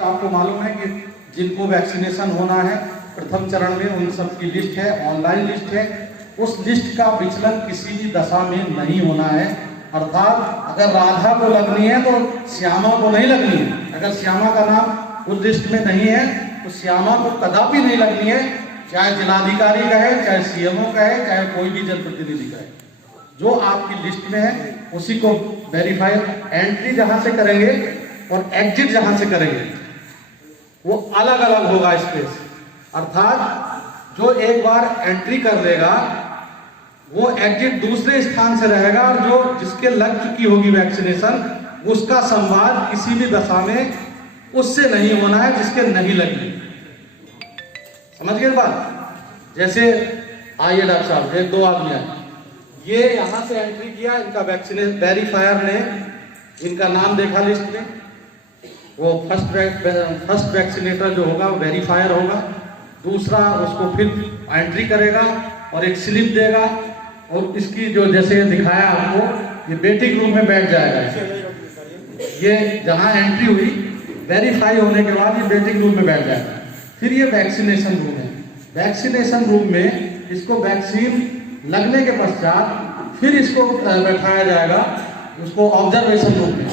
आपको मालूम है कि जिनको वैक्सीनेशन होना है प्रथम चरण में उन सब की लिस्ट है, ऑनलाइन लिस्ट है। उस लिस्ट का विचलन किसी भी दशा में नहीं होना है। अर्थात अगर राधा को लगनी है तो श्यामा को नहीं लगनी है। अगर श्यामा का नाम उस लिस्ट में नहीं है तो श्यामा को कदापि नहीं लगनी है, चाहे जिलाधिकारी कहे, चाहे सीएमओ कहे, चाहे कोई भी जनप्रतिनिधि कहे। जो आपकी लिस्ट में है उसी को वेरीफाई, एंट्री जहां से करेंगे और एग्जिट जहां से करेंगे वो अलग अलग होगा स्पेस। अर्थात जो एक बार एंट्री कर लेगा वो एग्जिट दूसरे स्थान से रहेगा, और जो जिसके लग चुकी होगी वैक्सीनेशन उसका संवाद किसी भी दशा में उससे नहीं होना है जिसके नहीं लगी। समझ गए बात? जैसे आइए डॉक्टर साहब, एक दो आदमी आए, ये यहां से एंट्री किया, इनका वैक्सीनेशन वेरीफायर ने इनका नाम देखा लिस्ट में, वो फर्स्ट वैक्सीनेटर जो होगा वो वेरीफायर होगा, दूसरा उसको फिर एंट्री करेगा और एक स्लिप देगा, और इसकी जो जैसे दिखाया आपको ये वेटिंग रूम में बैठ जाएगा। ये जहां एंट्री हुई वेरीफाई होने के बाद ये वेटिंग रूम में बैठ जाएगा। फिर ये वैक्सीनेशन रूम है। वैक्सीनेशन रूम में इसको वैक्सीन लगने के पश्चात फिर इसको बैठाया जाएगा उसको ऑब्जर्वेशन रूम में।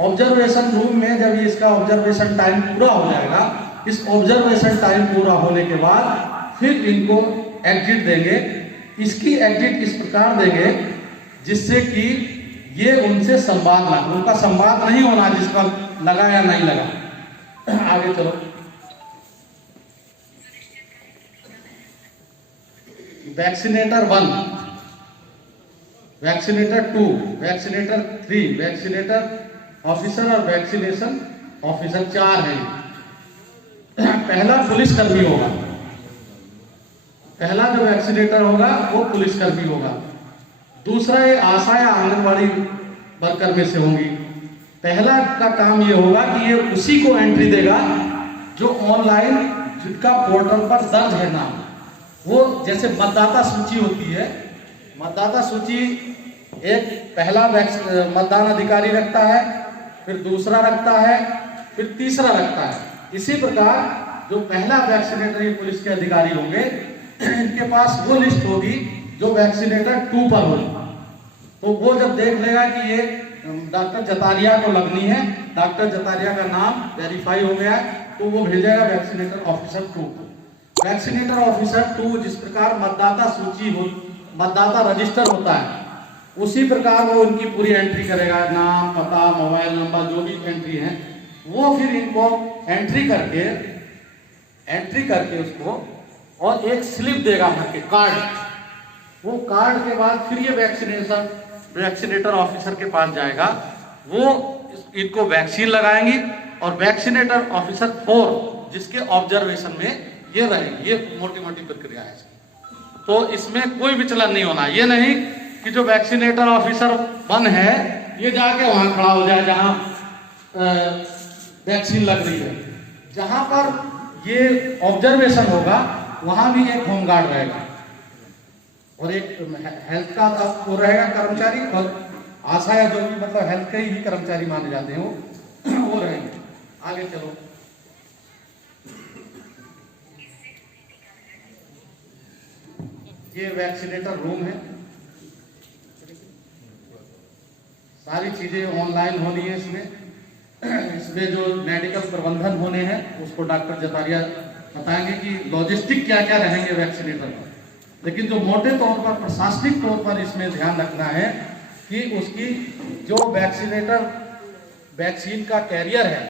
ऑब्जर्वेशन रूम में जब इसका ऑब्जर्वेशन टाइम पूरा हो जाएगा, इस ऑब्जर्वेशन टाइम पूरा होने के बाद फिर इनको एग्जिट देंगे। इसकी एग्जिट इस प्रकार देंगे जिससे कि ये उनसे संवाद ना, उनका संवाद नहीं होना जिसका लगा या नहीं लगा। आगे चलो। Vaccinator 1, vaccinator 2, vaccinator 3, vaccinator officer और वैक्सीनेशन ऑफिसर 4 है। पहला पुलिसकर्मी होगा, पहला जो वैक्सीनेटर होगा वो पुलिसकर्मी होगा। दूसरा ये आशा या आंगनबाड़ी वर्कर में से होंगी। पहला का काम ये होगा कि ये उसी को एंट्री देगा जो ऑनलाइन जिनका पोर्टल पर दर्ज है नाम। वो जैसे मतदाता सूची होती है, मतदाता सूची एक पहला मतदान अधिकारी रखता है, फिर दूसरा रखता है, फिर तीसरा रखता है। इसी प्रकार जो पहला वैक्सीनेटर ये पुलिस के अधिकारी होंगे, इनके पास वो लिस्ट होगी जो वैक्सीनेटर 2 पर होगी। तो वो जब देख लेगा कि ये डॉक्टर जतारिया को लगनी है, डॉक्टर जतारिया का नाम वेरीफाई हो गया है, तो वो भेजेगा वैक्सीनेटर ऑफिसर 2 को। वैक्सीनेटर ऑफिसर 2 जिस प्रकार मतदाता सूची हो, मतदाता रजिस्टर होता है, उसी प्रकार वो उनकी पूरी एंट्री करेगा, नाम, पता, मोबाइल नंबर, जो भी एंट्री है वो फिर इनको एंट्री करके उसको और एक स्लिप देगा भर के कार्ड। वो कार्ड के बाद फिर ये वैक्सीनेटर ऑफिसर के पास जाएगा, वो इनको वैक्सीन लगाएंगी, और वैक्सीनेटर ऑफिसर 4 जिसके ऑब्जर्वेशन में ये रहेंगे। ये मोटी मोटी प्रक्रिया है। तो इसमें कोई विचलन नहीं होना। ये नहीं कि जो वैक्सीनेटर ऑफिसर 1 है ये जाके वहां खड़ा हो जाए जहां वैक्सीन लग रही है। जहां पर ये ऑब्जर्वेशन होगा वहां भी एक होमगार्ड रहेगा और एक हेल्थ का वो रहेगा कर्मचारी, और आशा या जो भी मतलब हेल्थ के ही कर्मचारी माने जाते हैं वो रहेंगे। आगे चलो। ये वैक्सीनेटर रूम है। सारी चीजें ऑनलाइन होनी है इसमें जो मेडिकल प्रबंधन होने हैं उसको डॉक्टर जतारिया बताएंगे कि लॉजिस्टिक क्या क्या रहेंगे वैक्सीनेटर पर। लेकिन जो मोटे तौर पर प्रशासनिक तौर पर इसमें ध्यान रखना है कि उसकी जो वैक्सीनेटर वैक्सीन का कैरियर है